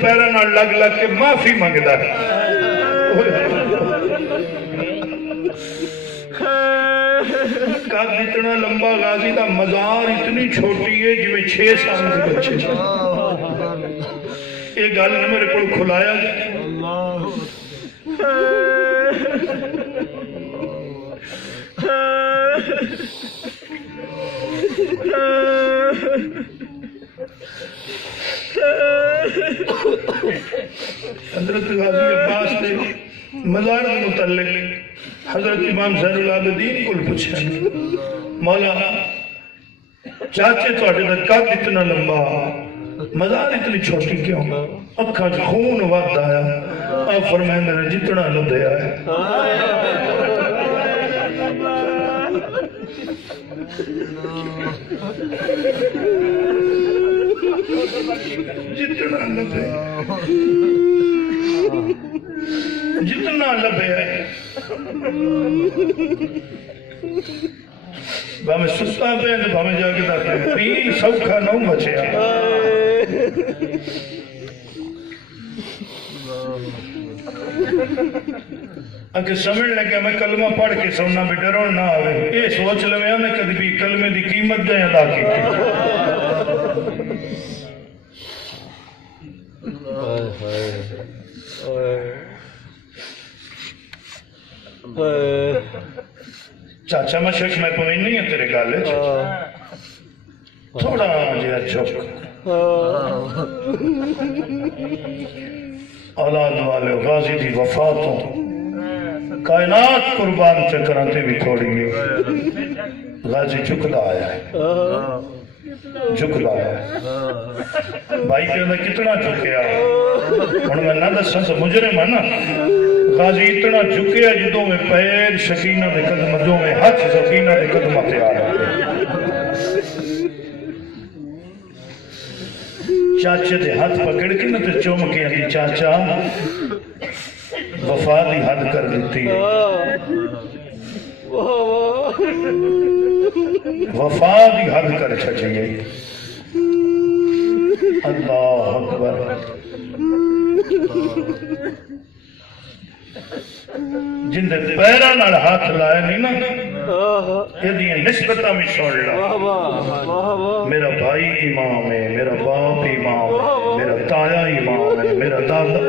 پیروں نال لگ لگ کے معافی منگدا ہے قد اتنا لمبا غازی دا مزار اتنی چھوٹی ہے جو 6 سال کے بچے یہ گل نے میرے کو کھلایا جائے حضرت غازی عباس نے مزار متعلق حضرت امام زین العابدین کو پوچھا مولانا چاچے تھوڑے دا قد اتنا لمبا مزار اتنی چھوٹی کیوں اکھا خون وقت آیا آپ فرمائیں نے جتنا لدیا ہے جتنا لبے ہے میں سستا پہ میں جا کے داخل پیر سوکھا نہ بچے اگر سمجھ لگیا میں کلمہ پڑھ کے سننا بھی ڈرون نہ آوے یہ سوچ لویا میں کدی بھی کلمے دی قیمت دیں ادا کی چاچا میں شک میں پوئی نہیں ہے تیرے گالے تھوڑا جہاں چک اولاد والے غازی دی وفاتوں کائنات قربان چکراتے بھی تھوڑی ہے غازی جھکلا آیا ہے جھکلا آیا ہے بھائی کے اندر کتنا جھکیا اور میں نہ دساں سے مجرم ہے نا غازی اتنا جھکیا جدوں میں پیر سکینہ دے قدم دوں میں ہاتھ سکینہ دے قدم تیار ہے چاچے دے ہاتھ پکڑ کے نہ تے چوم کے دی چاچا وفا دی حد کر دیتی ہے وفا دی حد کر چھٹی ہے اللہ اکبر جن دے پیرہ نال ہاتھ لائے نہیں نا یہ دیئے نسبتہ میں چھوڑ لا میرا بھائی امام ہے میرا باپ امام ہے میرا تایا امام ہے میرا دادا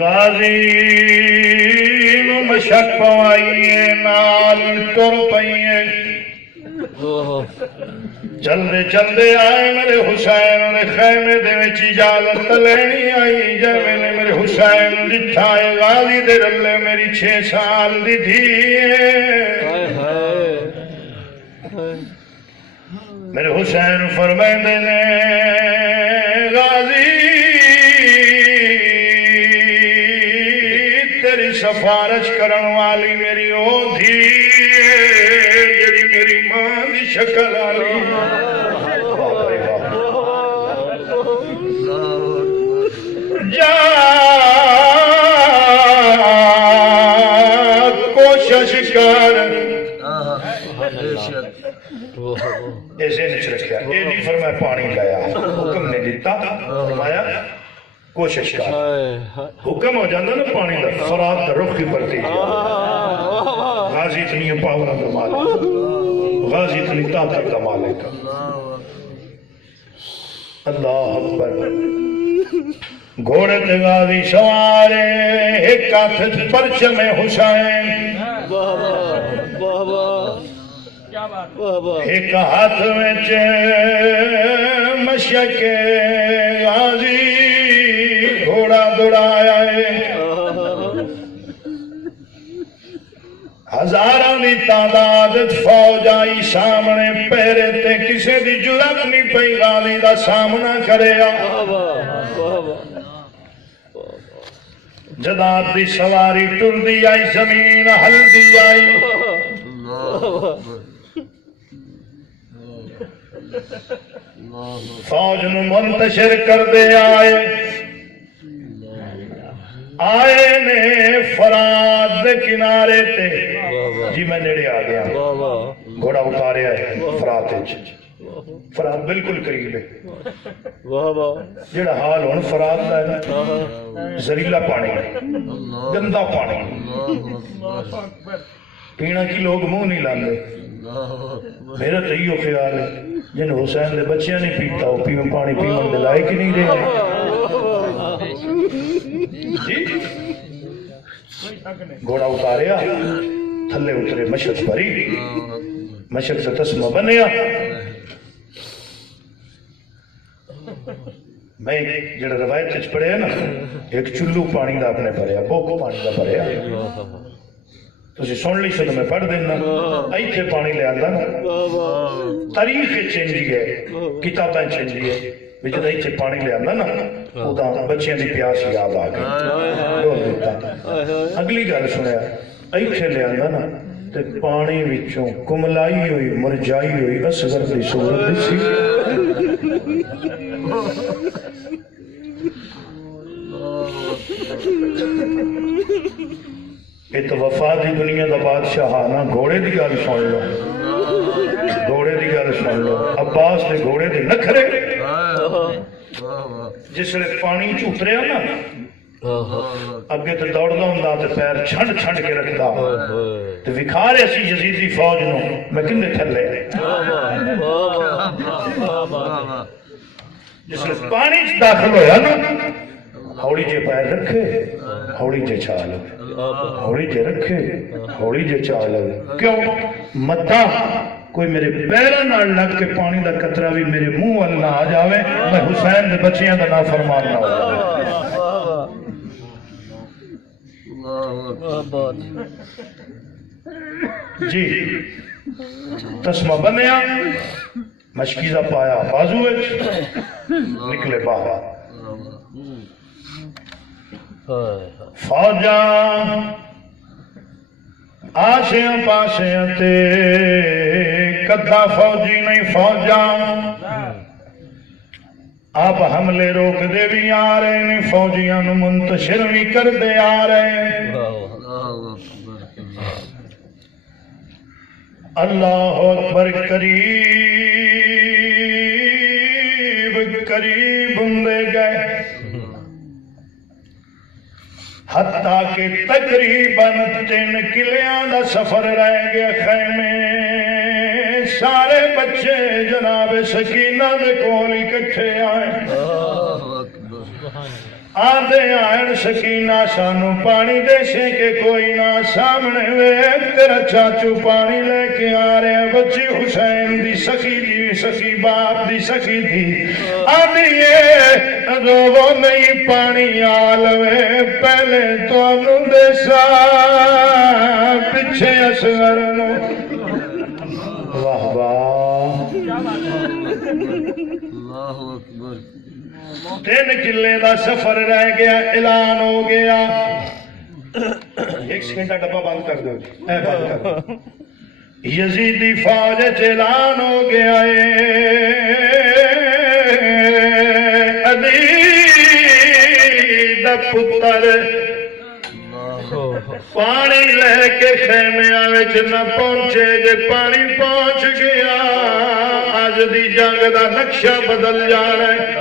غازی نو مشک پوائیے نال تر پئیے جلدے جلدے آئے میرے حسین اور خیمے دے وچ اجازت لینی آئی جب میں نے میرے حسین ڈٹھا ہے غازی دے رلے میری 6 سال دی تھی میرے حسین فرمائے نے غازی تیری سفارش کرن والی میری او تھی جڑی میری ماں دی شکل والی جا کوشش کر ایسے نہیں رکھا یہ نہیں فرمایا پانی لایا حکم نے دیتا فرمایا کوشش کر حکم ہو جاندہ نا پانی دا فرات دا رخ کی پڑتی غازی اتنی پاورہ دا مالک غازی اتنی طاقت دا مالک اللہ اکبر گھوڑے تے غازی سوارے ایک ہاتھ پرچم حسین ایک ہاتھ میں مشک غازی گھوڑا دوڑایا ہے ہزاراں دی تعداد فوج آئی سامنے پیرے تے کسے دی جرات نہیں پئی غازی دا سامنا کرے جداد دی سواری ٹر دی آئی زمین ہل دی آئی فوج نو منتشر کر دے آئے نے فرات دے کنارے تے جی میں نیڑے آ گیا گھوڑا اتاریا ہے فرات فرات بالکل قریب ہے جڑا حال ہون فرات دا ہے نا زہریلا پانی گندا پانی پینا کی لوگ منہ نہیں لاندے میرا تو یہ خیال ہے جن حسین دے بچیاں نہیں پیتا ہو پیون پانی پیون دے لائق ہی نہیں رہے جی گھوڑا اتاریا تھلے اترے مشک بھری مشک سے تسمہ بنیا میں جڑا روایت پڑھے ہے نا ایک چلو پانی دا اپنے بھریا بوکو پانی دا بھریا تسی سن لی سے میں پڑھ دینا ایتھے پانی لے آندا نا تاریخ چینجی ہے کتابیں چینجی ہے جب ایتھے پانی لے آندا نا ادا بچیاں دی پیاس یاد آ گئی اگلی گل سنیا ایتھے لے آندا نا تے پانی وچوں کملائی ہوئی مرجائی ہوئی اصغر دی صورت دی سی یہ تو وفا دی دنیا دا بادشاہانہ گھوڑے دی گل سن لو گھوڑے دی گل سن لو عباس دے گھوڑے دے نکھرے جس لئے پانی چوتریا نا اگے تو دوڑ دا ہوں تے پیر چھنڈ چھنڈ کے رکھدا تو وکھارے سی یزیدی فوج نو میں کندے تھلے جس لئے پانی داخل ہویا نا ہوڑی جے پیر رکھے ہوڑی جے چھال ہوڑی جے رکھے ہوڑی جے چھال کیوں مدہ کوئی میرے پیران نہ لگ کے پانی دا قطرہ بھی میرے منہ اللہ آ جاوے میں حسین دے بچیاں دا نافرمان نہ ہو جی تسمہ بنیا مشکیزہ پایا بازوے نکلے باہر فوجاں آشیاں پاشیاں تے کدہ فوجی نہیں فوجاں آپ حملے روک دے بھی آ رہے نہیں فوجیاں نو منتشر بھی کر دے آ رہے اللہ اکبر قریب قریب ہندے گئے حتیٰ کہ تقریباً 3 قلعیاں دا سفر رہ گیا خیمے سارے بچے جناب سکینہ دے کول اکٹھے آئے آدھے آئین سکینہ سانو پانی دے سے کہ کوئی نہ سامنے ویک تیرا چاچو پانی لے کے آ رہے ہیں بچی حسین دی سخی دی سخی باپ دی سخی دی آدھیے دو وہ نہیں پانی آلوے پہلے تو انہوں دے سا پچھے اصغرنو واہ واہ اللہ اکبر 3 قلعے دا سفر رہ گیا اعلان ہو گیا 1 سیکنڈ کا ڈبہ بند کر دو بند کر یزیدی فوج اعلان ہو گیا علی دا پتر پانی لے کے خیمیاں وچ نہ پہنچے جے پانی پہنچ گیا آج دی جنگ دا نقشہ بدل جانا ہے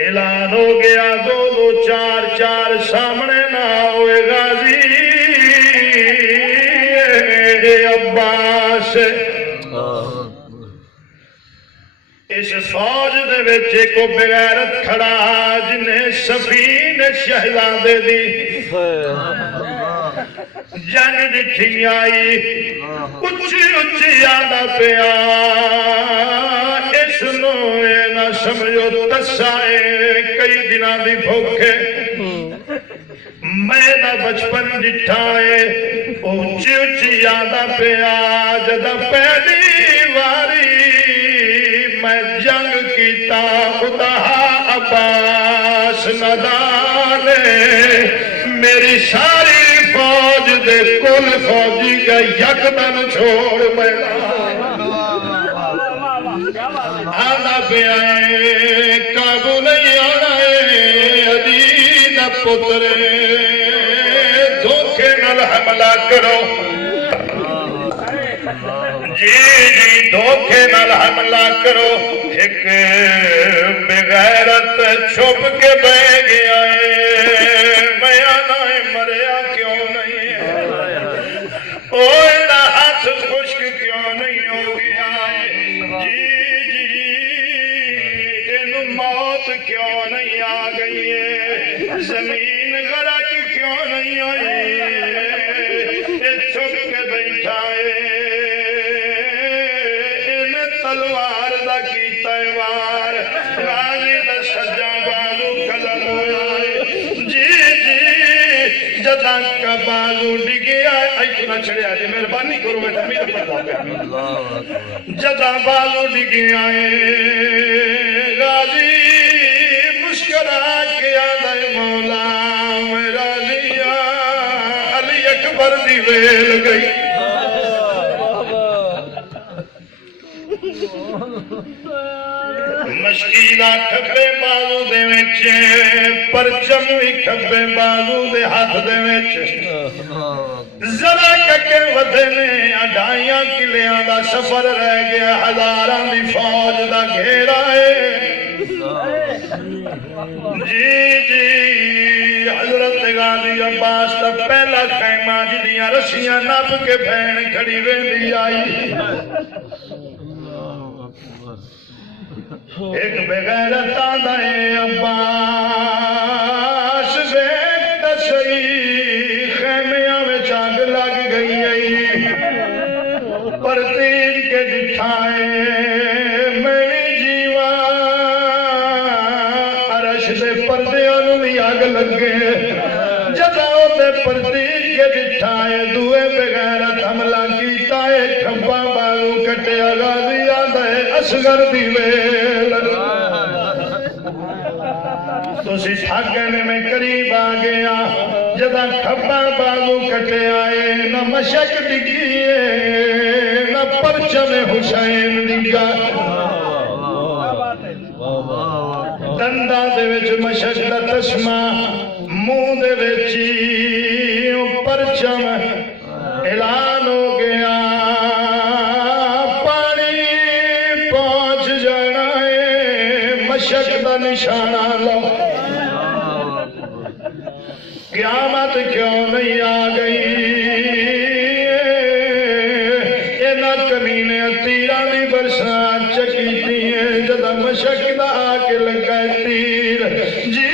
اعلان ہو گیا 2 2 4 4 سامنے نہ ہوئے غازی عباس اس فوج دے وچے کو بغیرت کھڑا جنہیں سفین شہزادے دی جنگ جٹھی آئی اچھی اچھی آدھا پیا اس نوے نہ سمجھو تسائے کئی دنہ دی بھوکے میں دا بچپن جٹھائے اچھی اچھی آدھا پیا جدہ پہلی واری میں جنگ کیتا خدا عباس ندانے میری ساری فوج دے کل فوجی کا یکدم چھوڑ میں آدھا پہ آئے قابو نہیں آنا ہے علی دا پتر حملہ کرو جی دھوکے نال حملہ کرو ایک بغیرت چھپ کے بہ گیا ہے بیانہ مریا کیوں نہیں ہے اوہ ہاتھ خشک کیوں نہیں ہو گیا ہے جی موت کیوں نہیں آ گئی ہے زمین غرق کیوں نہیں ہوئی چھپ کے بیٹھا ہے ان تلوار دا کیتا ہے وار غازی دا سجا بازو کلم ہوئے جی جداں کا بازو ڈگیا ایتنا چھڑیا جی مہربانی کرو بیٹا میرے پڑھا پہ جداں بازو ڈگیا ہے غازی مسکرا کے آدھے مولا میرا دیا علی اکبر دی ویل گئی مشکیلہ کھبے بازو دے وچ پرچم بھی کھبے بازو دے ہاتھ دے وچ ذرا ککے ودھنے اڈائیاں کلیاں دا سفر رہ گیا ہزاراں دی فوج دا گھیرا ہے جی حضرت غازی عباس دا پہلا خیمہ جدیاں رسیاں نب کے بھین کھڑی ویندی آئی ایک بغیرت آدھا ہے عباس دیکھ دسئی خیمیاں میں چاگ لگ گئی ہے پر تیر کے دکھائے میری جیوہ عرش دے پردے انہوں آگ لگے جداؤ دے پردے کے دکھائے دوئے بغیرت حملہ کیتا ہے کھمپا بالو کٹے غازی آدھا ہے اصغر دی ویل تو سی تھاکنے میں قریب آ گیا جداں کھمپا بالو کٹے آئے نہ مشک دکھئے نہ پرچم حسین دکھا دندہ دے وچ مشک دا تسمہ منہ دے وچی پرچم اعلان ہو گیا پانی پہنچ جانا ہے مشک دا نشانہ لو قیامت کیوں نہیں آ گئی اینا کمینے تیرانی برسان چکیتی ہیں جدہ مشک دا آکے لگا تیر جی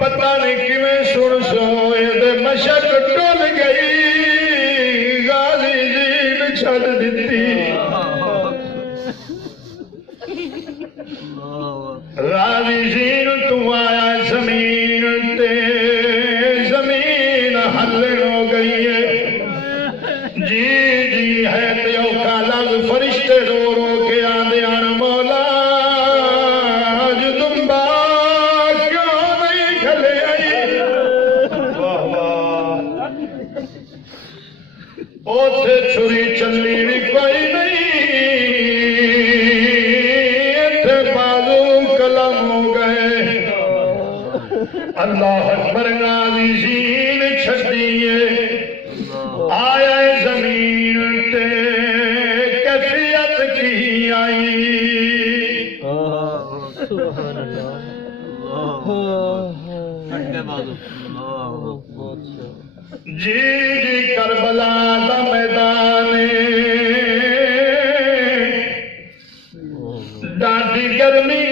پتہ نہیں کیویں سن سوئے دے مشک ٹول گئی غازی جیل چھڑ دیتی غازی جیل تو آیا زمین تے زمین ہلن ہو گئی ہے جی ہے تیو کا لگ فرشتے رو رو کے آدھے آن مولا جدنبا کیوں نہیں کھلے آئی اوتھے چھری چلی بھی کوئی نہیں ایتھے بازو کلم ہو گئے اللہ اکبر غازی زین چھڑیے آیا زمین تے کیفیت کی آئی جی کربلا دا میدان ڈاڈی گرمی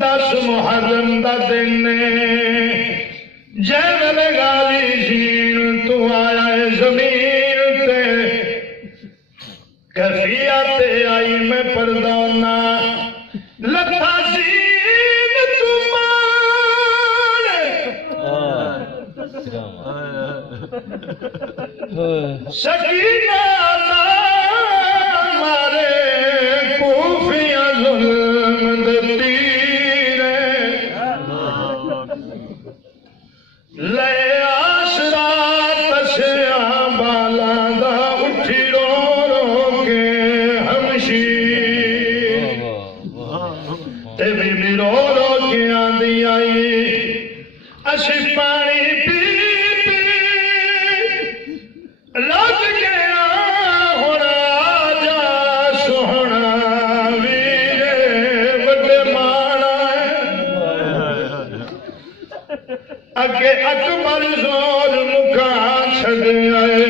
دس محرم دا دن جیل غازی زین تو آیا زمین تے کیفیت آئی میں پردونا لکھا زین تمہارے سکینہ مارے کوفیاں ظلم دتیر لے آسرات سے بالا دا اٹھی رو رو کے ہمشی تے بی رو رو کے آندی آئی اسی پانی پی اگے اکبر زور مکان چھڑ آئے